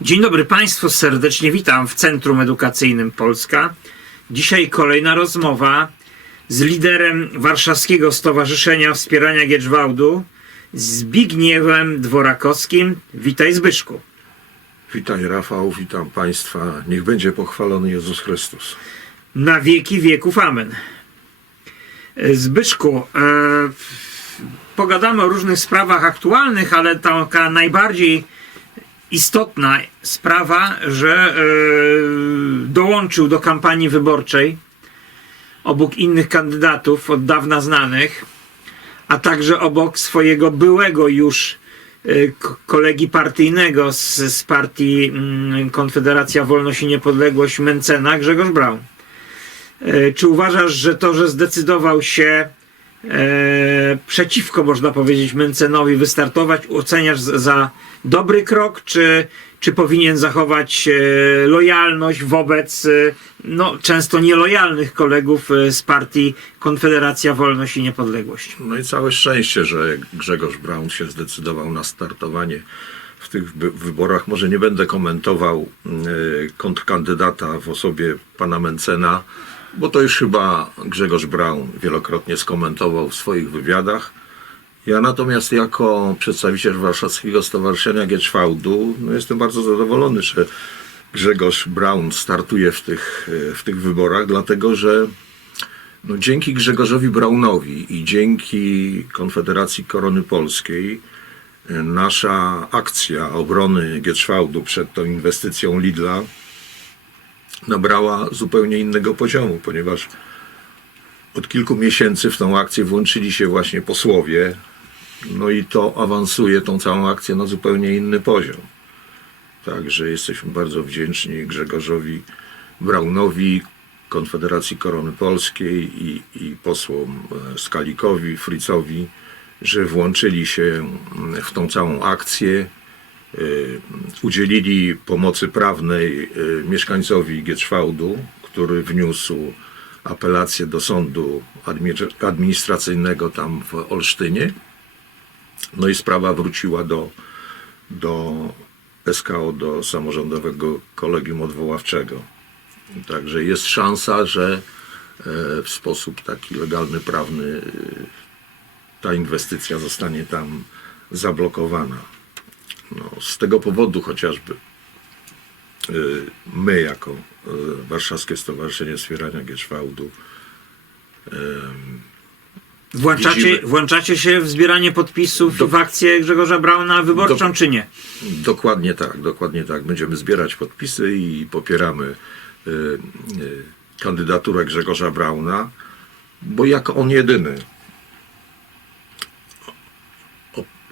Dzień dobry Państwu, serdecznie witam w Centrum Edukacyjnym Polska. Dzisiaj kolejna rozmowa z liderem Warszawskiego Stowarzyszenia Wspierania Gieczwałdu, Zbigniewem Dworakowskim. Witaj Zbyszku. Witaj Rafał, witam Państwa. Niech będzie pochwalony Jezus Chrystus. Na wieki wieków amen. E, Zbyszku, e, pogadamy o różnych sprawach aktualnych, ale taka najbardziej istotna sprawa, że e, dołączył do kampanii wyborczej obok innych kandydatów od dawna znanych, a także obok swojego byłego już e, kolegi partyjnego z, z partii mm, Konfederacja Wolność i Niepodległość Mencena, Grzegorz Braun. E, Czy uważasz, że to, że zdecydował się przeciwko, można powiedzieć, Mencenowi wystartować, oceniasz za dobry krok, czy, czy powinien zachować e, lojalność wobec e, no, często nielojalnych kolegów e, z partii Konfederacja Wolność i Niepodległość? No i całe szczęście, że Grzegorz Braun się zdecydował na startowanie w tych wy- wyborach. Może nie będę komentował kontrkandydata w osobie pana Mencena, bo to już chyba Grzegorz Braun wielokrotnie skomentował w swoich wywiadach. Ja natomiast jako przedstawiciel Warszawskiego Stowarzyszenia Gieczwałdu no jestem bardzo zadowolony, że Grzegorz Braun startuje w tych, w tych wyborach, dlatego że no, dzięki Grzegorzowi Braunowi i dzięki Konfederacji Korony Polskiej y, nasza akcja obrony Gieczwałdu przed tą inwestycją Lidla nabrała zupełnie innego poziomu, ponieważ od kilku miesięcy w tą akcję włączyli się właśnie posłowie, no i to awansuje tą całą akcję na zupełnie inny poziom. Także jesteśmy bardzo wdzięczni Grzegorzowi Braunowi, Konfederacji Korony Polskiej i, i posłom e, Skalikowi, Fricowi, że włączyli się w tą całą akcję, e, udzielili pomocy prawnej e, mieszkańcowi Gieczwałdu, który wniósł apelację do sądu admi- administracyjnego tam w Olsztynie. No i sprawa wróciła do, do SKO, do samorządowego kolegium odwoławczego. Także jest szansa, że e, w sposób taki legalny, prawny e, ta inwestycja zostanie tam zablokowana. No, z tego powodu chociażby e, my, jako Warszawskie Stowarzyszenie Wspierania Gieczwałdu, Włączacie, Widzimy- włączacie się w zbieranie podpisów Do- w akcję Grzegorza Brauna wyborczą, Do- czy nie? Dokładnie tak, dokładnie tak. Będziemy zbierać podpisy i popieramy y, y, kandydaturę Grzegorza Brauna, bo jako on jedyny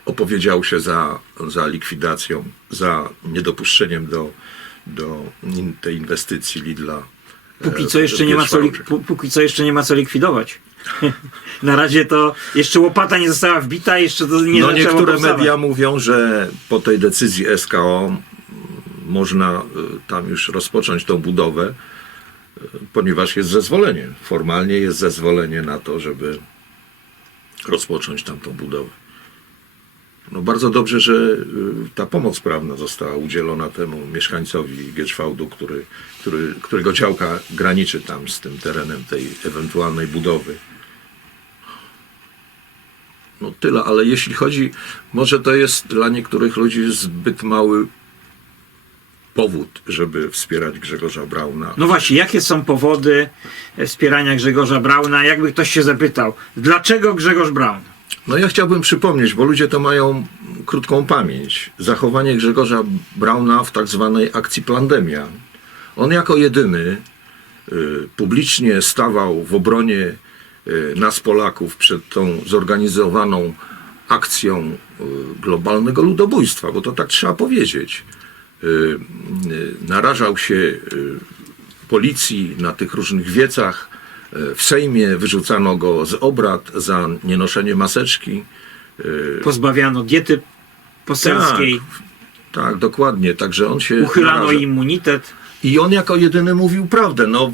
opowiedział się za, za likwidacją, za niedopuszczeniem do, do in, tej inwestycji Lidla. Póki e, co, jeszcze nie ma co, póki co jeszcze nie ma co likwidować. Na razie to jeszcze łopata nie została wbita, jeszcze to nie no zaczęło niektóre powstawać. media mówią, że po tej decyzji SKO można y, tam już rozpocząć tą budowę, y, ponieważ jest zezwolenie. Formalnie jest zezwolenie na to, żeby rozpocząć tam tą budowę. No bardzo dobrze, że y, ta pomoc prawna została udzielona temu mieszkańcowi Gieczwałdu, który, który, którego działka graniczy tam z tym terenem tej ewentualnej budowy. No tyle, ale jeśli chodzi, może to jest dla niektórych ludzi zbyt mały powód, żeby wspierać Grzegorza Brauna. No właśnie, jakie są powody wspierania Grzegorza Brauna? Jakby ktoś się zapytał, dlaczego Grzegorz Braun? No ja chciałbym przypomnieć, bo ludzie to mają krótką pamięć. Zachowanie Grzegorza Brauna w tak zwanej akcji Plandemia. On jako jedyny y, publicznie stawał w obronie y, nas Polaków przed tą zorganizowaną akcją y, globalnego ludobójstwa, bo to tak trzeba powiedzieć. Narażał się policji na tych różnych wiecach. W Sejmie wyrzucano go z obrad za nienoszenie maseczki. Pozbawiano diety poselskiej, Tak, dokładnie. Także on się uchylano naraża- immunitet. I on jako jedyny mówił prawdę. No,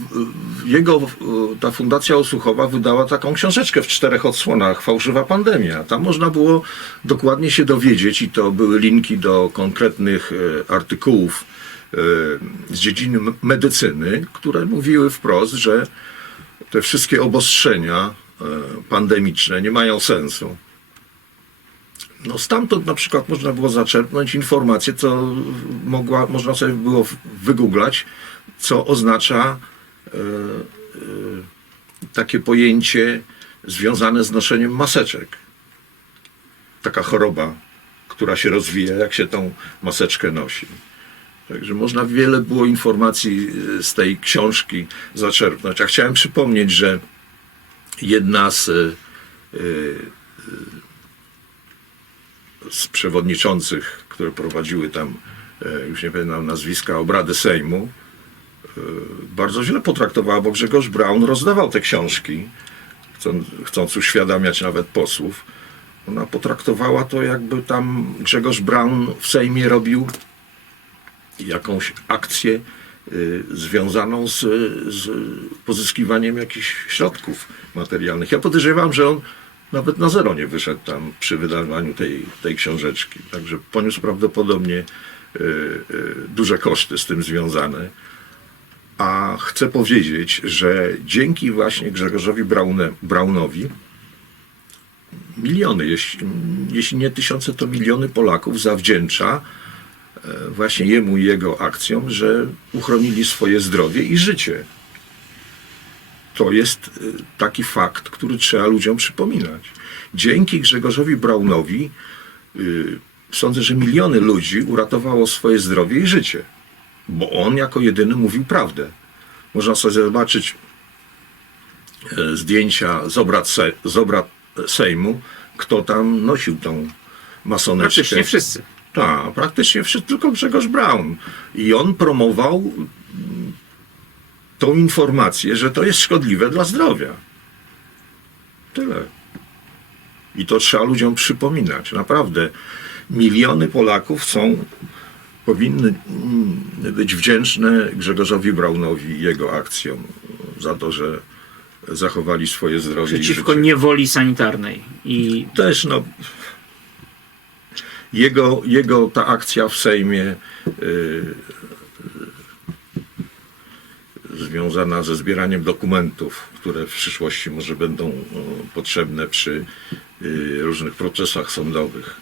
jego, w- ta Fundacja Osłuchowa wydała taką książeczkę w czterech odsłonach, Fałszywa Pandemia. Tam można było dokładnie się dowiedzieć i to były linki do konkretnych e, artykułów e, z dziedziny medycyny, które mówiły wprost, że te wszystkie obostrzenia e, pandemiczne nie mają sensu. No stamtąd na przykład można było zaczerpnąć informację, co mogła, można sobie było wygooglać, co oznacza e, e, takie pojęcie związane z noszeniem maseczek. Taka choroba, która się rozwija, jak się tą maseczkę nosi. Także można wiele było informacji e, z tej książki zaczerpnąć. A chciałem przypomnieć, że jedna z, e, e, z przewodniczących, które prowadziły tam, już nie pamiętam nazwiska, obrady Sejmu, bardzo źle potraktowała, bo Grzegorz Braun rozdawał te książki, chcąc, chcąc uświadamiać nawet posłów. Ona potraktowała to, jakby tam Grzegorz Braun w Sejmie robił jakąś akcję y, związaną z, z pozyskiwaniem jakichś środków materialnych. Ja podejrzewam, że on nawet na zero nie wyszedł tam przy wydawaniu tej, tej książeczki. Także poniósł prawdopodobnie y, y, duże koszty z tym związane. A chcę powiedzieć, że dzięki właśnie Grzegorzowi Braune, Braunowi miliony, jeśli, jeśli nie tysiące, to miliony Polaków zawdzięcza właśnie jemu i jego akcjom, że uchronili swoje zdrowie i życie. To jest e, taki fakt, który trzeba ludziom przypominać. Dzięki Grzegorzowi Braunowi y, sądzę, że miliony ludzi uratowało swoje zdrowie i życie, bo on jako jedyny mówił prawdę. Można sobie zobaczyć e, zdjęcia z obrad, se, z obrad Sejmu, kto tam nosił tą masoneczkę. Praktycznie wszyscy. Tak, praktycznie wszyscy, tylko Grzegorz Braun. I on promował tą informację, że to jest szkodliwe dla zdrowia. Tyle. I to trzeba ludziom przypominać. Naprawdę. Miliony Polaków są, powinny mm, być wdzięczne Grzegorzowi Braunowi i jego akcjom za to, że zachowali swoje zdrowie Przeciwko niewoli sanitarnej. I Też no. Jego, jego ta akcja w Sejmie y, związana ze zbieraniem dokumentów, które w przyszłości może będą y, potrzebne przy y, różnych procesach sądowych.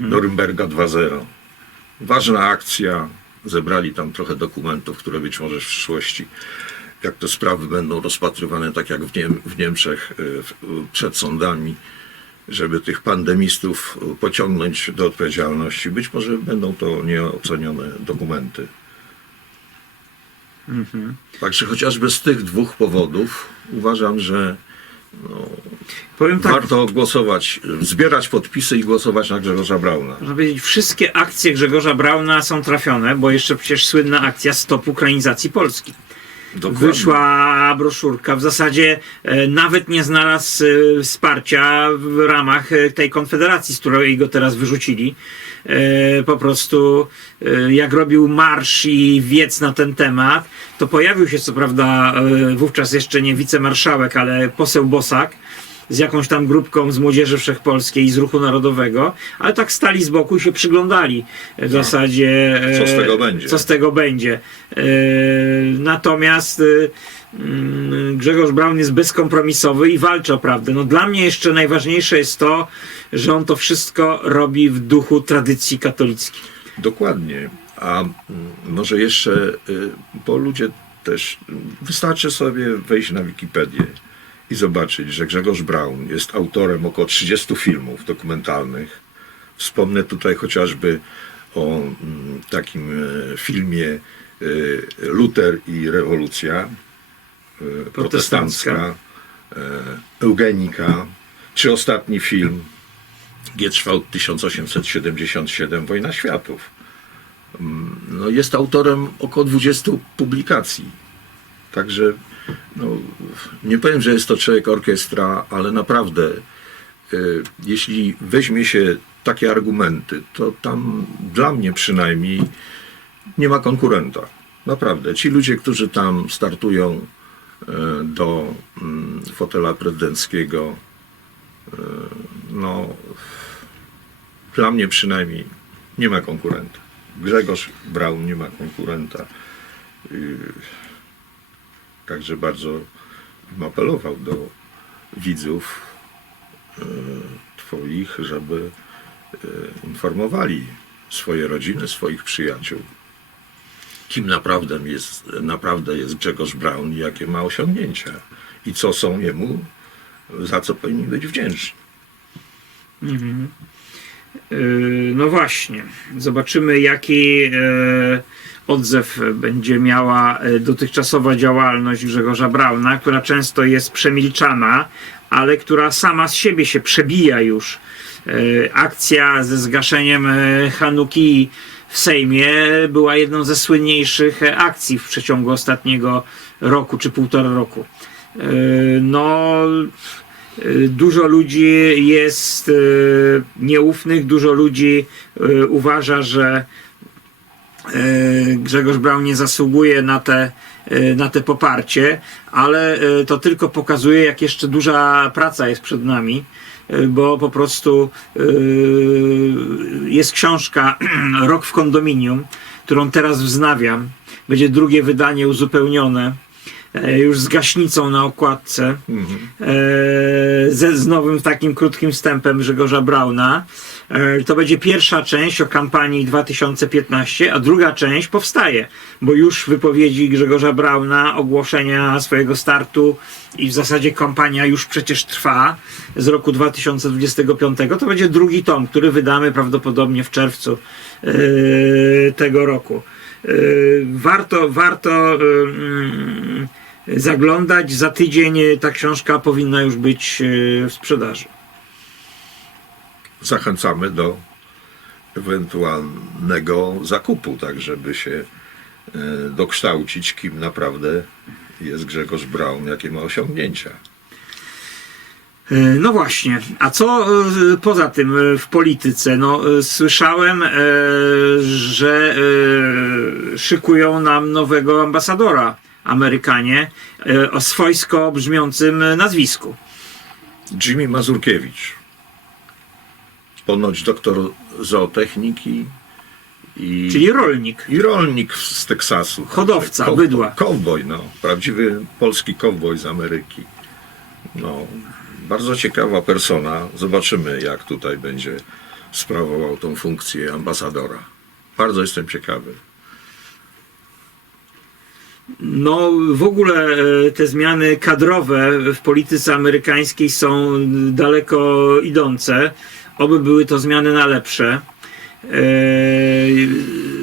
Norymberga 2.0. Ważna akcja. Zebrali tam trochę dokumentów, które być może w przyszłości jak te sprawy będą rozpatrywane tak jak w, Niem- w Niemczech przed sądami, żeby tych pandemistów y, pociągnąć do odpowiedzialności. Być może będą to nieocenione dokumenty. Także chociażby z tych dwóch powodów uważam, że powiem tak, warto głosować, zbierać podpisy i głosować na Grzegorza Brauna. można powiedzieć, wszystkie akcje Grzegorza Brauna są trafione, bo jeszcze przecież słynna akcja Stop Ukrainizacji Polski. Dokładnie. Wyszła broszurka, w zasadzie e, nawet nie znalazł e, wsparcia w ramach e, tej konfederacji, z której go teraz wyrzucili. Po prostu jak robił marsz i wiec na ten temat, to pojawił się co prawda wówczas jeszcze nie wicemarszałek, ale poseł Bosak z jakąś tam grupką z Młodzieży Wszechpolskiej i z Ruchu Narodowego, ale tak stali z boku i się przyglądali w zasadzie. e, Co z tego będzie? Co z tego będzie. E, Natomiast e, mm, Grzegorz Braun jest bezkompromisowy i walczy o prawdę. No dla mnie jeszcze najważniejsze jest to, że on to wszystko robi w duchu tradycji katolickiej. Dokładnie. A mm, może jeszcze, y, bo ludzie też, wystarczy sobie wejść na Wikipedię i zobaczyć, że Grzegorz Braun jest autorem około 30 filmów dokumentalnych. Wspomnę tutaj chociażby o mm, takim e, filmie y, Luter i rewolucja y, protestancka, e, eugenika, czy ostatni film Gietrzwałt 1877 Wojna Światów. Mm, No, jest autorem około 20 publikacji. Także no, nie powiem, że jest to człowiek orkiestra, ale naprawdę y, jeśli weźmie się takie argumenty, to tam dla mnie przynajmniej nie ma konkurenta. Naprawdę. Ci ludzie, którzy tam startują e, do mm, fotela prezydenckiego, e, no dla mnie przynajmniej nie ma konkurenta. Grzegorz Braun nie ma konkurenta. Także bardzo bym apelował do widzów e, Twoich, żeby e, informowali swoje rodziny, swoich przyjaciół, kim naprawdę jest, naprawdę jest Grzegorz Braun i jakie ma osiągnięcia? I co są jemu, za co powinni być wdzięczni. Yy, No właśnie, zobaczymy jaki e, odzew będzie miała e, dotychczasowa działalność Grzegorza Brauna, która często jest przemilczana, ale która sama z siebie się przebija już. E, Akcja ze zgaszeniem e, Hanuki w Sejmie była jedną ze słynniejszych akcji w przeciągu ostatniego roku czy półtora roku. No, Dużo ludzi jest nieufnych, dużo ludzi uważa, że Grzegorz Braun nie zasługuje na te, y, na te poparcie, ale y, to tylko pokazuje, jak jeszcze duża praca jest przed nami, bo po prostu jest książka Rok w kondominium, którą teraz wznawiam. Będzie drugie wydanie uzupełnione, e, już z gaśnicą na okładce e, ze, z nowym takim krótkim wstępem Grzegorza Brauna. E, To będzie pierwsza część o kampanii 2015, a druga część powstaje, bo już wypowiedzi Grzegorza Brauna, ogłoszenia swojego startu i w zasadzie kampania już przecież trwa z roku 2025. To będzie drugi tom, który wydamy prawdopodobnie w czerwcu e, tego roku. E, Warto, warto mm, zaglądać. Za tydzień ta książka powinna już być w sprzedaży. Zachęcamy do ewentualnego zakupu, tak żeby się e, dokształcić, kim naprawdę jest Grzegorz Braun, jakie ma osiągnięcia. E, No właśnie, a co e, poza tym w polityce? No, słyszałem, że szykują nam nowego ambasadora Amerykanie o swojsko brzmiącym nazwisku. Jimmy Mazurkiewicz, ponoć doktor zootechniki i, Czyli rolnik. i rolnik z Teksasu. Hodowca Kow- bydła. Cowboy, no. Prawdziwy polski cowboy z Ameryki. No, bardzo ciekawa persona. Zobaczymy, jak tutaj będzie sprawował tą funkcję ambasadora. Bardzo jestem ciekawy. No, w ogóle e, te zmiany kadrowe w polityce amerykańskiej są daleko idące. Oby były to zmiany na lepsze. E,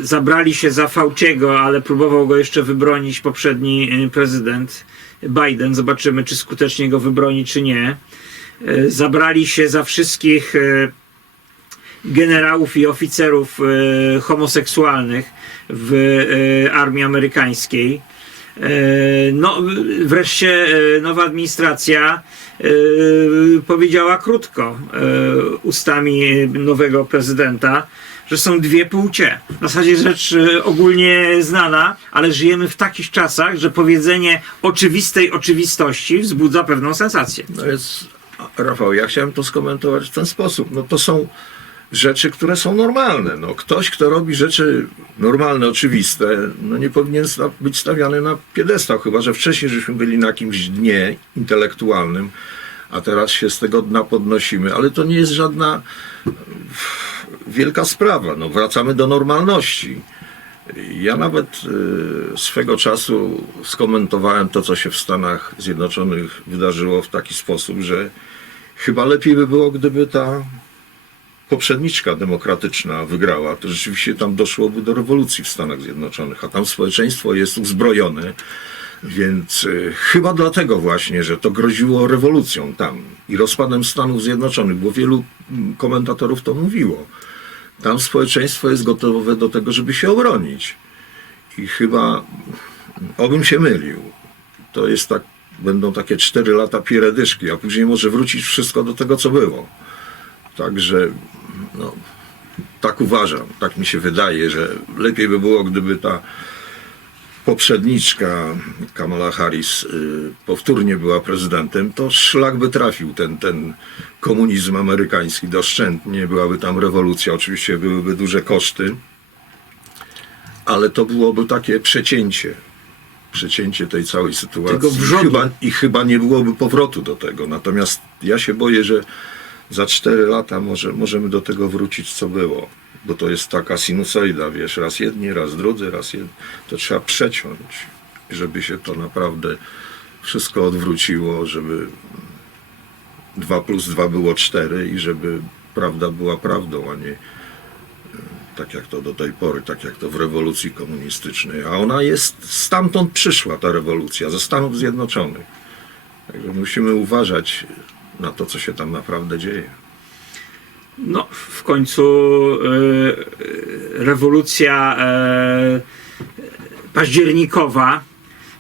Zabrali się za Fauciego, ale próbował go jeszcze wybronić poprzedni e, prezydent Biden. Zobaczymy, czy skutecznie go wybroni, czy nie. E, Zabrali się za wszystkich generałów i oficerów homoseksualnych w armii amerykańskiej. E, no, wreszcie e, nowa administracja e, powiedziała krótko ustami nowego prezydenta, że są dwie płcie. W zasadzie rzecz ogólnie znana, ale żyjemy w takich czasach, że powiedzenie oczywistej oczywistości wzbudza pewną sensację. No jest, Rafał, ja chciałem to skomentować w ten sposób. No to są rzeczy, które są normalne. No, ktoś, kto robi rzeczy normalne, oczywiste, no nie powinien być stawiany na piedestał, chyba że wcześniej żeśmy byli na jakimś dnie intelektualnym, a teraz się z tego dna podnosimy, ale to nie jest żadna wielka sprawa. No, wracamy do normalności. Ja nawet y, swego czasu skomentowałem to, co się w Stanach Zjednoczonych wydarzyło w taki sposób, że chyba lepiej by było, gdyby ta poprzedniczka demokratyczna wygrała, to rzeczywiście tam doszłoby do rewolucji w Stanach Zjednoczonych, a tam społeczeństwo jest uzbrojone, więc y, chyba dlatego właśnie, że to groziło rewolucją tam i rozpadem Stanów Zjednoczonych, bo wielu mm, komentatorów to mówiło. Tam społeczeństwo jest gotowe do tego, żeby się obronić. I chyba, obym się mylił, to jest tak, będą takie cztery lata pieredyszki, a później może wrócić wszystko do tego, co było. Także, no, tak uważam, tak mi się wydaje, że lepiej by było, gdyby ta poprzedniczka Kamala Harris y, powtórnie była prezydentem, to szlak by trafił ten, ten komunizm amerykański doszczętnie, byłaby tam rewolucja, oczywiście byłyby duże koszty, ale to byłoby takie przecięcie. Przecięcie tej całej sytuacji. Tego wrzodu. Chyba, I chyba nie byłoby powrotu do tego. Natomiast ja się boję, że za cztery lata może, możemy do tego wrócić, co było. Bo to jest taka sinusoida, wiesz, raz jedni, raz drudzy, raz jedni. To trzeba przeciąć, żeby się to naprawdę wszystko odwróciło, żeby 2 plus 2 było 4 i żeby prawda była prawdą, a nie e, tak jak to do tej pory, tak jak to w rewolucji komunistycznej. A ona jest, stamtąd przyszła ta rewolucja, ze Stanów Zjednoczonych. Także musimy uważać na to, co się tam naprawdę dzieje. No, w końcu e, e, rewolucja e, październikowa,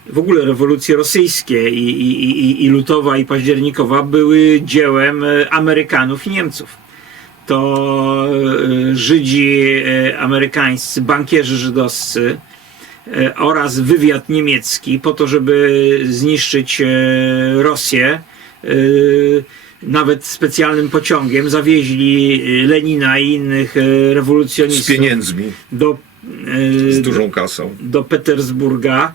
w ogóle rewolucje rosyjskie i, i, i, i lutowa i październikowa były dziełem e, Amerykanów i Niemców. To e, Żydzi amerykańscy, bankierzy żydowscy oraz wywiad niemiecki po to, żeby zniszczyć Rosję. E, Nawet specjalnym pociągiem zawieźli e, Lenina i innych Z rewolucjonistów pieniędzmi, do, z dużą kasą. do Petersburga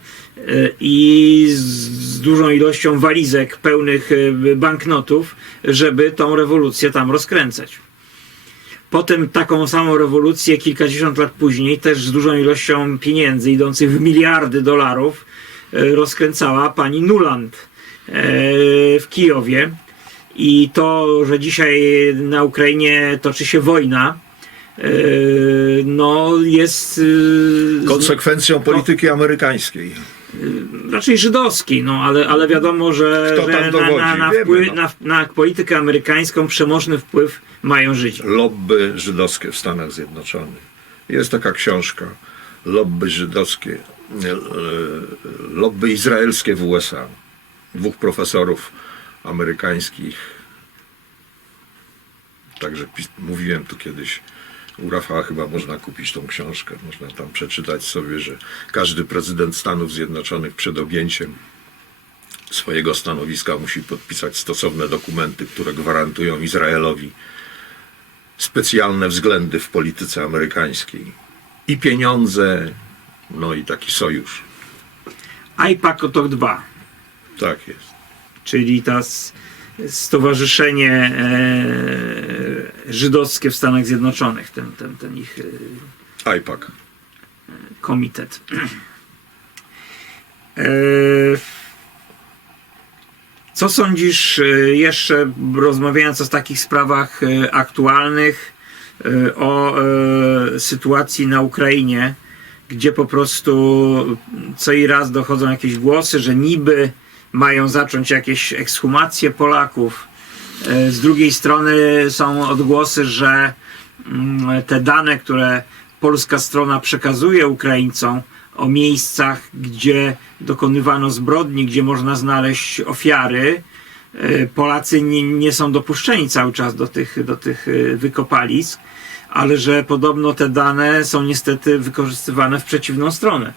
i z, z dużą ilością walizek pełnych banknotów, żeby tą rewolucję tam rozkręcać. Potem taką samą rewolucję kilkadziesiąt lat później, też z dużą ilością pieniędzy idących w miliardy dolarów, rozkręcała pani Nuland w Kijowie. I to, że dzisiaj na Ukrainie toczy się wojna, e, no jest e, Konsekwencją polityki amerykańskiej. raczej żydowskiej, no ale, ale wiadomo, że, że na, na, na, wpływ, no. na, na politykę amerykańską przemożny wpływ mają Żydzi. Lobby żydowskie w Stanach Zjednoczonych. Jest taka książka Lobby żydowskie, e, e, lobby izraelskie w USA. Dwóch profesorów amerykańskich. Także mówiłem tu kiedyś, u Rafała chyba można kupić tą książkę. Można tam przeczytać sobie, że każdy prezydent Stanów Zjednoczonych przed objęciem swojego stanowiska musi podpisać stosowne dokumenty, które gwarantują Izraelowi specjalne względy w polityce amerykańskiej. I pieniądze, no i taki sojusz. AIPAC to 2, Tak jest. czyli ta stowarzyszenie e, żydowskie w Stanach Zjednoczonych, ten, ten, ten ich e, IPAC. komitet. E, Co sądzisz jeszcze, rozmawiając o takich sprawach aktualnych, o sytuacji na Ukrainie, gdzie po prostu co i raz dochodzą jakieś głosy, że niby mają zacząć jakieś ekshumacje Polaków. E, Z drugiej strony są odgłosy, że mm, te dane, które polska strona przekazuje Ukraińcom o miejscach, gdzie dokonywano zbrodni, gdzie można znaleźć ofiary, e, Polacy nie, nie są dopuszczeni cały czas do tych, do tych e, wykopalisk, ale że podobno te dane są niestety wykorzystywane w przeciwną stronę.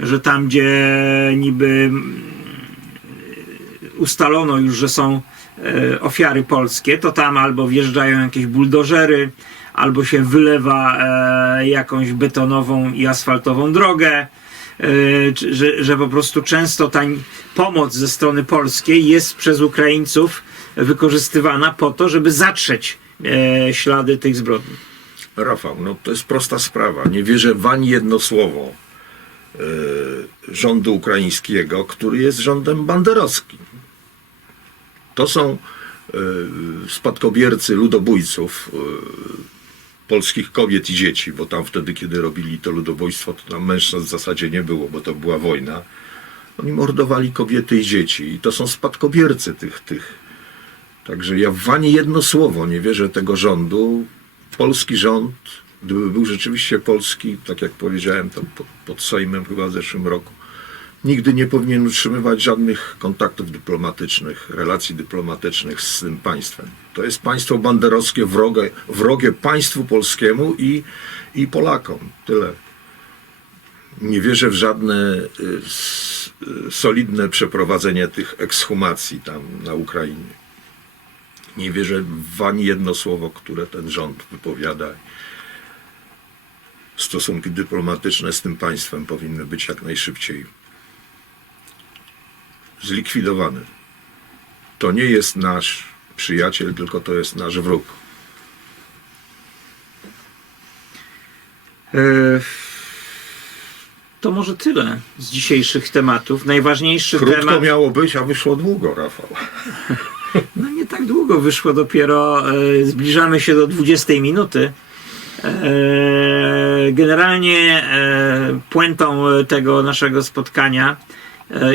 Że tam, gdzie niby ustalono już, że są e, ofiary polskie, to tam albo wjeżdżają jakieś buldożery, albo się wylewa e, jakąś betonową i asfaltową drogę, e, że, że po prostu często ta pomoc ze strony polskiej jest przez Ukraińców wykorzystywana po to, żeby zatrzeć ślady tych zbrodni. Rafał, no to jest prosta sprawa. Nie wierzę w ani jedno słowo rządu ukraińskiego, który jest rządem banderowskim. To są e, spadkobiercy ludobójców e, polskich kobiet i dzieci, bo tam wtedy, kiedy robili to ludobójstwo, to tam mężczyzn w zasadzie nie było, bo to była wojna. Oni mordowali kobiety i dzieci i to są spadkobiercy tych, tych. Także ja w ani jedno słowo nie wierzę tego rządu. Polski rząd, gdyby był rzeczywiście polski, tak jak powiedziałem to pod, pod Sejmem chyba w zeszłym roku, nigdy nie powinien utrzymywać żadnych kontaktów dyplomatycznych, relacji dyplomatycznych z tym państwem. To jest państwo banderowskie, wrogie, wrogie państwu polskiemu i, i Polakom. Tyle. Nie wierzę w żadne y, y, solidne przeprowadzenie tych ekshumacji tam na Ukrainie. Nie wierzę w ani jedno słowo, które ten rząd wypowiada. Stosunki dyplomatyczne z tym państwem powinny być jak najszybciej zlikwidowane. To nie jest nasz przyjaciel, tylko to jest nasz wróg. E, To może tyle z dzisiejszych tematów. Najważniejszy Krótko temat. miało być, a wyszło długo, Rafał. No nie tak długo wyszło, dopiero e, zbliżamy się do 20 minuty. E, generalnie e, puentą tego naszego spotkania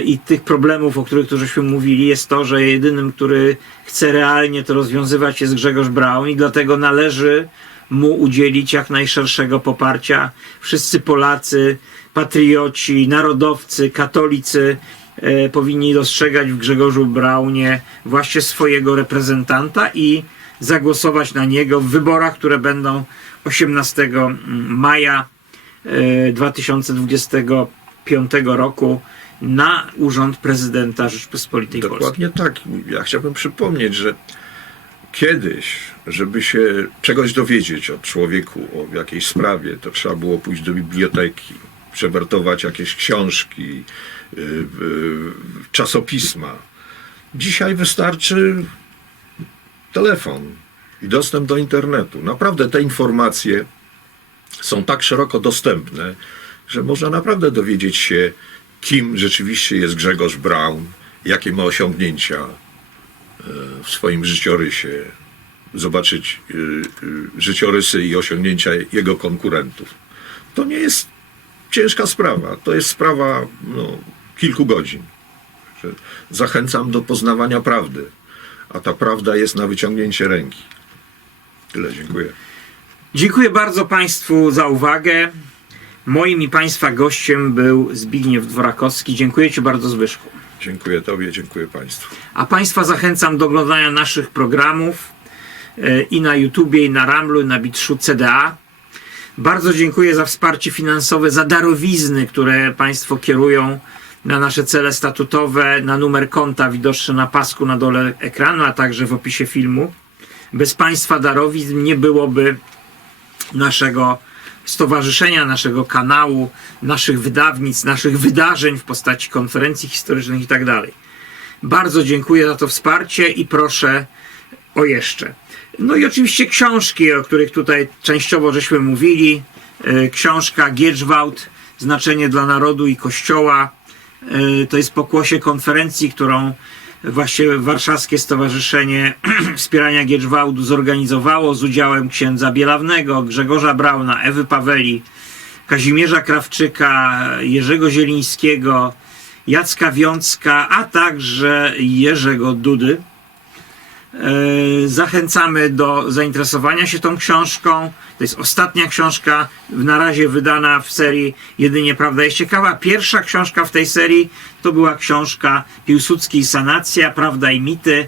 i tych problemów, o których tu żeśmy mówili, jest to, że jedynym, który chce realnie to rozwiązywać jest Grzegorz Braun i dlatego należy mu udzielić jak najszerszego poparcia. Wszyscy Polacy, patrioci, narodowcy, katolicy e, powinni dostrzegać w Grzegorzu Braunie właśnie swojego reprezentanta i zagłosować na niego w wyborach, które będą 18 maja e, 2025 roku na urząd prezydenta Rzeczpospolitej Polskiej. Dokładnie tak. Ja chciałbym przypomnieć, że kiedyś, żeby się czegoś dowiedzieć o człowieku, o jakiejś sprawie, to trzeba było pójść do biblioteki, przewertować jakieś książki, yy, czasopisma. Dzisiaj wystarczy telefon i dostęp do internetu. Naprawdę te informacje są tak szeroko dostępne, że można naprawdę dowiedzieć się, kim rzeczywiście jest Grzegorz Braun, jakie ma osiągnięcia e, w swoim życiorysie, zobaczyć y, y, życiorysy i osiągnięcia jego konkurentów. To nie jest ciężka sprawa. To jest sprawa no, kilku godzin. Zachęcam do poznawania prawdy, a ta prawda jest na wyciągnięcie ręki. Tyle, dziękuję. Dziękuję bardzo Państwu za uwagę. Moim i Państwa gościem był Zbigniew Dworakowski. Dziękuję Ci bardzo Zbyszku. Dziękuję Tobie, dziękuję Państwu. A Państwa zachęcam do oglądania naszych programów e, i na YouTubie, i na Ramlu, i na Bitrzu CDA. Bardzo dziękuję za wsparcie finansowe, za darowizny, które Państwo kierują na nasze cele statutowe, na numer konta widoczny na pasku na dole ekranu, a także w opisie filmu. Bez Państwa darowizn nie byłoby naszego stowarzyszenia, naszego kanału, naszych wydawnic, naszych wydarzeń w postaci konferencji historycznych itd. Bardzo dziękuję za to wsparcie i proszę o jeszcze. No i oczywiście książki, o których tutaj częściowo żeśmy mówili. E, Książka Gierzwałt, Znaczenie dla Narodu i Kościoła. E, To jest pokłosie konferencji, którą właśnie Warszawskie Stowarzyszenie Wspierania Gierzwałdu zorganizowało z udziałem księdza Bielawnego, Grzegorza Brauna, Ewy Paweli, Kazimierza Krawczyka, Jerzego Zielińskiego, Jacka Wiącka, a także Jerzego Dudy. E, Zachęcamy do zainteresowania się tą książką. To jest ostatnia książka, na razie wydana w serii Jedynie Prawda jest ciekawa. Pierwsza książka w tej serii to była książka Piłsudski i Sanacja, Prawda i Mity,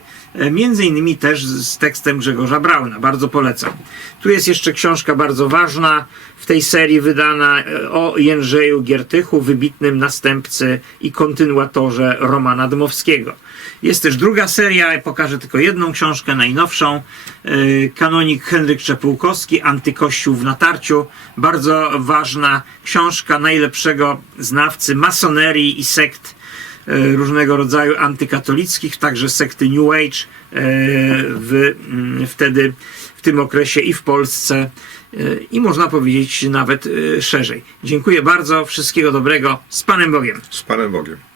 między innymi też z tekstem Grzegorza Brauna. Bardzo polecam. Tu jest jeszcze książka bardzo ważna w tej serii wydana e, o Jędrzeju Giertychu, wybitnym następcy i kontynuatorze Romana Dmowskiego. Jest też druga seria, pokażę tylko jedną książkę, najnowszą. Yy, Kanonik Henryk Czepułkowski, Antykościół w natarciu. Bardzo ważna książka najlepszego znawcy masonerii i sekt różnego rodzaju antykatolickich, także sekty New Age yy, w, mm, wtedy w tym okresie i w Polsce yy, i można powiedzieć nawet szerzej. Dziękuję bardzo, wszystkiego dobrego, z Panem Bogiem. Z Panem Bogiem.